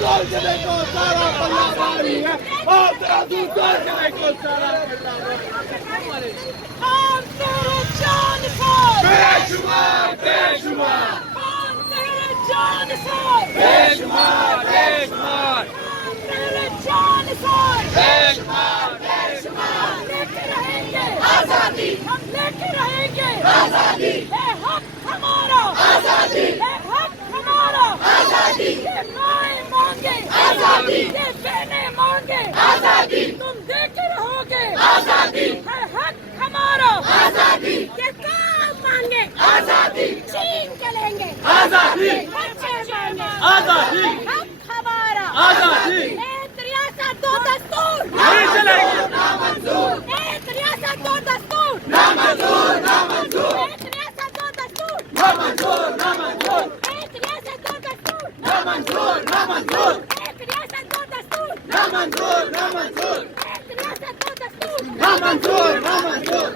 तोड़ के देखो सारा पल्ला भारी है और तराजू तोड़ के देखो सारा पल्ला भारी है। हम तेरे जान पर बेशुमार बेशुमार हम तेरे जान से बेशुमार बेशुमार हम तेरे जान से बेशुमार हम लेके रहेंगे आजादी हम लेके रहेंगे आजादी है हक हमारा आजादी है हक हमारा आजादी ये माए मांगे आजादी ये बहने मांगे आजादी तुम देते रहोगे आजादी है हक हमारा आजादी ये काम मांगे आजादी छीन के लेंगे आजादी बच्चे मांगे आजादी हक हमारा आजादी एक रियासत दो दस्तूर नहीं चलेगी एक रियासत दो दस्तूर नामंजूर नामंजूर एक रियासत दो दस्तूर नामंजूर नामंजूर एक रियासत दो दस्तूर नामंजूर नामंजूर एक रियासत दो दस्तूर नामंजूर नामंजूर एक रियासत दो दस्तूर नामंजूर नामंजूर